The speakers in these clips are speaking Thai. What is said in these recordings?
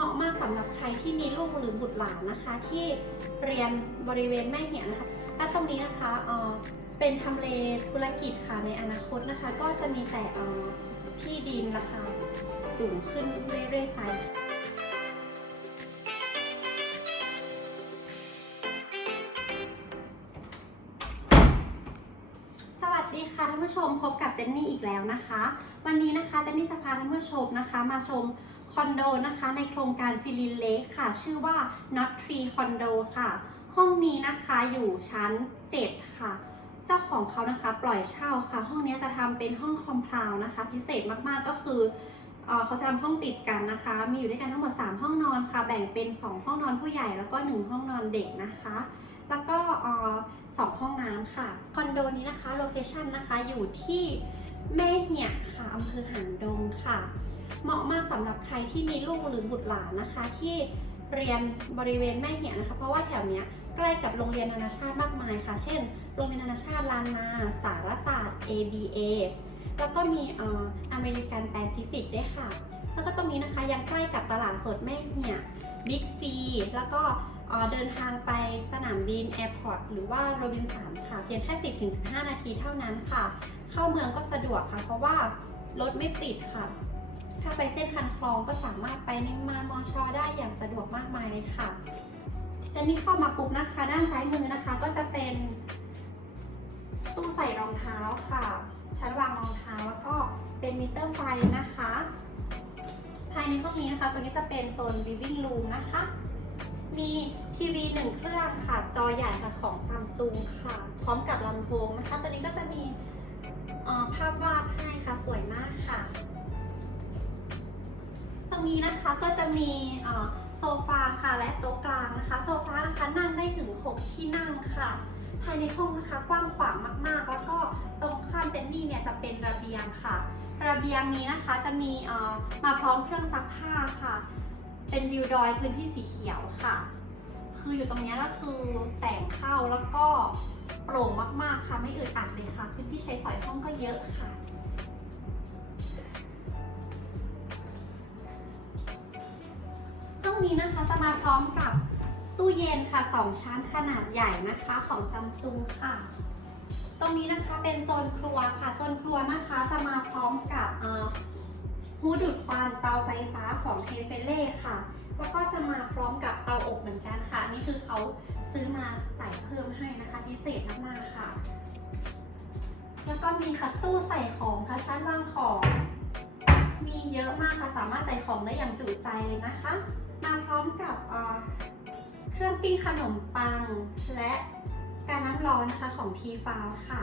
หมาะมากสำหรับใครที่มีลูกหรือบุตรหลานนะคะ ที่เรียนบริเวณแม่เหียนะคะและตรงนี้นะคะเอ่อเป็นทำเลธุรกิจค่ะในอนาคตนะคะ ก็จะมีแต่เอ่อที่ดินราคาสูงขึ้นเรื่อยๆไปสวัสดีค่ะท่านผู้ชมพบกับเจนนี่อีกแล้วนะคะ วันนี้นะคะเจนนี่จะพาท่านผู้ชมนะคะ มาชม คอนโดนะคะ ในโครงการซิลินเลคค่ะ ชื่อว่า Not Tree Condo ค่ะ ห้องนี้นะคะอยู่ชั้น 7 ค่ะ เจ้าของเขานะคะปล่อยเช่าค่ะ ห้องนี้จะทำเป็นห้องคอมพลาวนะคะ พิเศษมากๆก็คือเขาจะทำห้องติดกันนะคะ มีอยู่ด้วยกันทั้งหมด 3 ห้องนอนค่ะ แบ่งเป็น 2 ห้องนอนผู้ใหญ่แล้วก็ 1 ห้องนอนเด็กนะคะ แล้วก็สองห้องน้ำค่ะ คอนโดนี้นะคะ โลเคชันนะคะ อยู่ที่แม่เหี่ยค่ะอำเภอหางดงค่ะ เหมาะมากสำหรับใครที่มีลูกหรือบุตรหลานนะคะ ที่เรียนบริเวณแม่เหียนะคะ เพราะว่าแถวเนี้ยใกล้กับโรงเรียนนานาชาติมากมายค่ะ เช่น โรงเรียนนานาชาติลานนาสารศาสตร์ ABA แล้วก็มีอเมริกันแปซิฟิกด้วยค่ะ แล้วก็ตรงนี้นะคะยังใกล้กับตลาดสดแม่เหียบิ๊กซีแล้วก็เอ่อเดินทางไปสนามบินแอร์พอร์ตหรือว่าโรบินสันค่ะ เพียงแค่ 10-15 นาทีเท่านั้นค่ะ เข้าเมืองก็สะดวกค่ะ เพราะว่ารถไม่ติดค่ะ ถ้าไปเส้นคันคลองก็สามารถไปในมามอชอได้อย่างสะดวกมากมายเลยค่ะจนนี่เข้ามาปุ๊บนะคะ ด้านซ้ายมือนะคะก็จะเป็น ตู้ใส่รองเท้าค่ะ ชั้นวางรองเท้าแล้วก็เป็นมิเตอร์ไฟนะคะ ภายในห้องนี้นะคะ ตัวนี้จะเป็นโซน living room นะคะ มีทีวีหนึ่งเครื่องค่ะ จอใหญ่ค่ะของ Samsung ค่ะ พร้อมกับลำโพงนะคะ ตัวนี้ก็จะมีภาพวาดให้ค่ะ สวยมากค่ะ รงนี้นะคะก็จะมีโซฟาค่ะและโต๊ะกลางนะคะ โซฟานะคะนั่งได้ถึง 6 ที่นั่งค่ะ ภายในห้องนะคะกว้างขวางมากๆ แล้วก็ตรงข้ามเจนนี่เนี่ยจะเป็นระเบียงค่ะ ระเบียงนี้นะคะจะมีมาพร้อมเครื่องซักผ้าค่ะ เป็นวิวดอยพื้นที่สีเขียวค่ะ คืออยู่ตรงนี้ก็คือแสงเข้าแล้วก็โปร่งมากๆค่ะ ไม่อึดอัดเลยค่ะ พื้นที่ใช้สอยห้องก็เยอะค่ะ นี้นะคะจะมาพร้อมกับตู้เย็นค่ะ2ชั้นขนาดใหญ่นะคะของซัมซุงค่ะ ตรงนี้นะคะเป็นโซนครัวค่ะโซนครัวนะคะจะมาพร้อมกับเอ่อฮูดดูดควันเตาไฟฟ้าของเทเฟเล่ค่ะแล้วก็จะมาพร้อมกับเตาอบเหมือนกันค่ะนนี่คือเขาซื้อมาใส่เพิ่มให้นะคะพิเศษมากๆค่ะ แล้วก็มีค่ะตู้ใส่ของค่ะชั้นวางของ มีเยอะมากค่ะสามารถใส่ของได้อย่างจุใจเลยนะคะ มาพร้อมกับเครื่องปิ้งขนมปัง และการน้ำร้อนนะคะของทีฟาค่ะ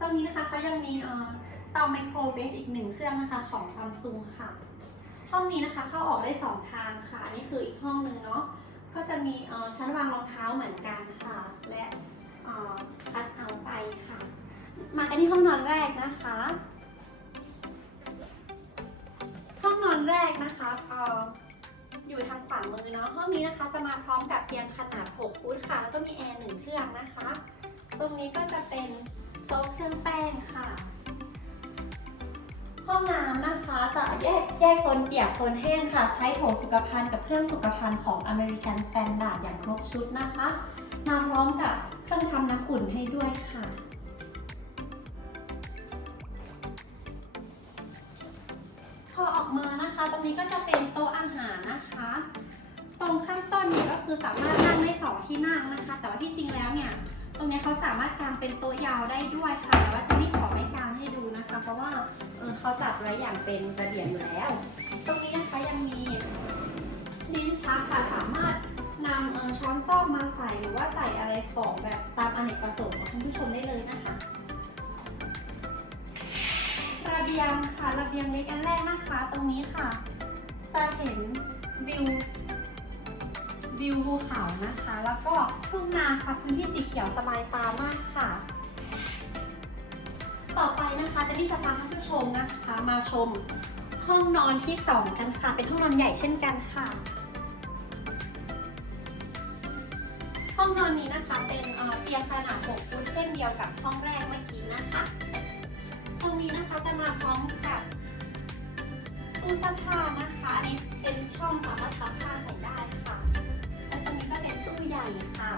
ตรงนี้นะคะเขายังมีเตาไมโครเวฟอีกหนึ่งเครื่องนะคะของซัมซุงค่ะ ห้องนี้นะคะเข้าออกได้สองทางค่ะ อันนี่คืออีกห้องหนึ่งเนาะก็จะมีชั้นวางรองเท้าเหมือนกันค่ะ และอัดเอาไฟค่ะ มากันที่ห้องนอนแรกนะคะ ห้องนอนแรก เอ่ออยู่ทางขวามือเนาะห้องนี้นะคะ จะมาพร้อมกับเตียงขนาด 6 ฟุตค่ะ แล้วก็มีแอร์หนึ่งเครื่องนะคะ ตรงนี้ก็จะเป็นโต๊ะเครื่องแป้งค่ะ ห้องน้ำนะคะจะแยกแยกโซนเปียกโซนแห้งค่ะ ใช้โถสุขภัณฑ์กับเครื่องสุขภัณฑ์ของ American Standard อย่างครบชุดนะคะ มาพร้อมกับเครื่องทำน้ำอุ่นให้ด้วยค่ะ พอออกมานะคะ ตรงนี้ก็จะเป็นโต๊ะอาหารนะคะ ตรงข้างต้นเนี่ยก็คือสามารถนั่งได้สองที่นั่งนะคะ แต่ว่าที่จริงแล้วเนี่ย ตรงนี้เขาสามารถกางเป็นโต๊ะยาวได้ด้วยค่ะ แต่ว่าจะไม่ขอไม่กางให้ดูนะคะ เพราะว่าเออเขาจัดไว้อย่างเป็นระเบียบอยู่แล้ว ตรงนี้นะคะยังมีลิ้นชักค่ะสามารถนำเออช้อนซ่อมมาใส่หรือว่าใส่อะไรของแบบตามอเนกประสงค์ของคุณผู้ชมได้เลยนะคะ บียงค่ะระเบียงเล็กอันแรกนะคะ ตรงนี้ค่ะ จะเห็นวิววิวภูเขานะคะ แล้วก็ทุ่งนาค่ะพื้นที่สีเขียวสบายตามากค่ะ ต่อไปนะคะจะที่จะพาท่านผู้ชมนะคะมาชมห้องนอนที่สองกันค่ะ เป็นห้องนอนใหญ่เช่นกันค่ะ ห้องนอนนี้นะคะเป็นเตียงขนาด6ฟุตเช่นเดียวกับห้องแรกเมื่อกี้นะคะ รงนี้นะคะจะมาพร้อมกับตู้เสื้อผ้านะคะ อันนี้เป็นช่องสามารถซักผ้าใส่ได้ค่ะและตรงนี้ก็เป็นตู้ใหญ่ค่ะ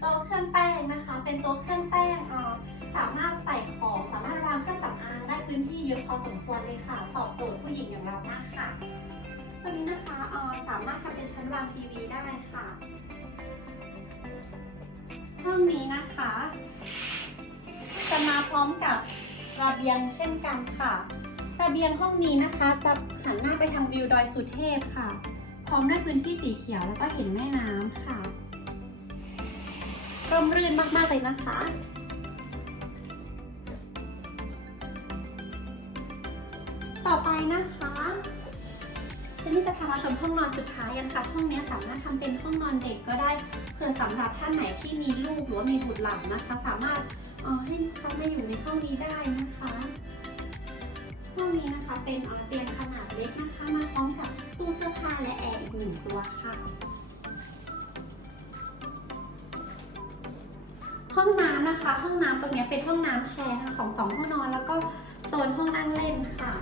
โต๊ะเครื่องแป้งนะคะ เป็นโต๊ะเครื่องแป้งอ่าสามารถใส่ของสามารถวางเครื่องสำอางได้พื้นที่เยอะพอสมควรเลยค่ะ ตอบโจทย์ผู้หญิงอย่างเรามากค่ะ ตัวนี้นะคะอ่าสามารถทำเป็นชั้นวางทีวีได้ค่ะ ห้องนี้นะคะ จะมาพร้อมกับระเบียงเช่นกันค่ะ ระเบียงห้องนี้นะคะ จะหันหน้าไปทางวิวดอยสุเทพค่ะ พร้อมด้วยพื้นที่สีเขียวแล้วก็เห็นแม่น้ำค่ะร่มรื่นมากๆเลยนะคะต่อไปนะคะเจนนี่จะพามาชมห้องนอนสุดท้ายกันค่ะ ห้องนี้สามารถทำเป็นห้องนอนเด็กก็ได้ เผื่อสำหรับท่านไหนที่มีลูกหรือว่ามีบุตรหลานนะคะ สามารถอ่อให้เขามาอยู่ในห้องนี้ได้นะคะห้องนี้นะคะเป็นเอ่อเตียงขนาดเล็กนะคะมาพร้อมกับตู้เสื้อผ้าและแอร์อีกหนึ่งตัวค่ะ ห้องน้ำนะคะ ห้องน้ำตรงนี้เป็นห้องน้ำแชร์ของสองห้องนอน แล้วก็โซนห้องนั่งเล่นค่ะ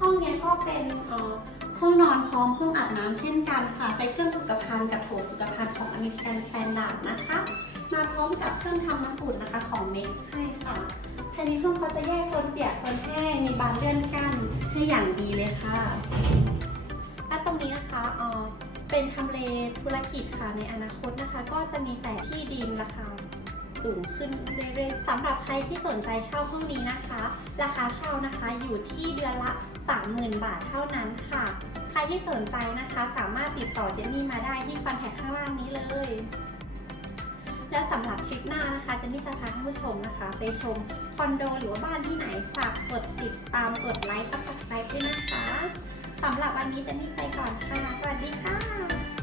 ห้องนี้ก็เป็นอ่อ ห้องนอนพร้อมห้องอาบน้ำเช่นกันค่ะ ใช้เครื่องสุขภัณฑ์กับโถสุขภัณฑ์ของอเมริกันแตนดาร์ดนะคะ มาพร้อมกับเครื่องทำน้ำอุ่นนะคะของ Max ให้ค่ะภายในห้องเขาจะแยกโซนเปียกโซนแห้งมีบานเลื่อนกั้นให้อย่างดีเลยค่ะ และตรงนี้นะคะอ่อเป็นทำเลธุรกิจค่ะในอนาคตนะคะ ก็จะมีแต่ที่ดินราคา สูงขึ้นเรื่อยๆสำหรับใครที่สนใจเช่าห้องนี้นะคะ ราคาเช่านะคะอยู่ที่เดือนละ 30,000 บาทเท่านั้นค่ะ ใครที่สนใจนะคะสามารถติดต่อเจนนี่มาได้ที่คอนแทคข้างล่างนี้เลย แล้วสำหรับคลิปหน้านะคะเจนนี่จะพาท่านผู้ชมนะคะ ไปชมคอนโดหรือว่าบ้านที่ไหนฝากกดติดตามกดไลค์กด subscribe ด้วยนะคะสำหรับวันนี้เจนนี่ไปก่อนค่ะสวัสดีค่ะ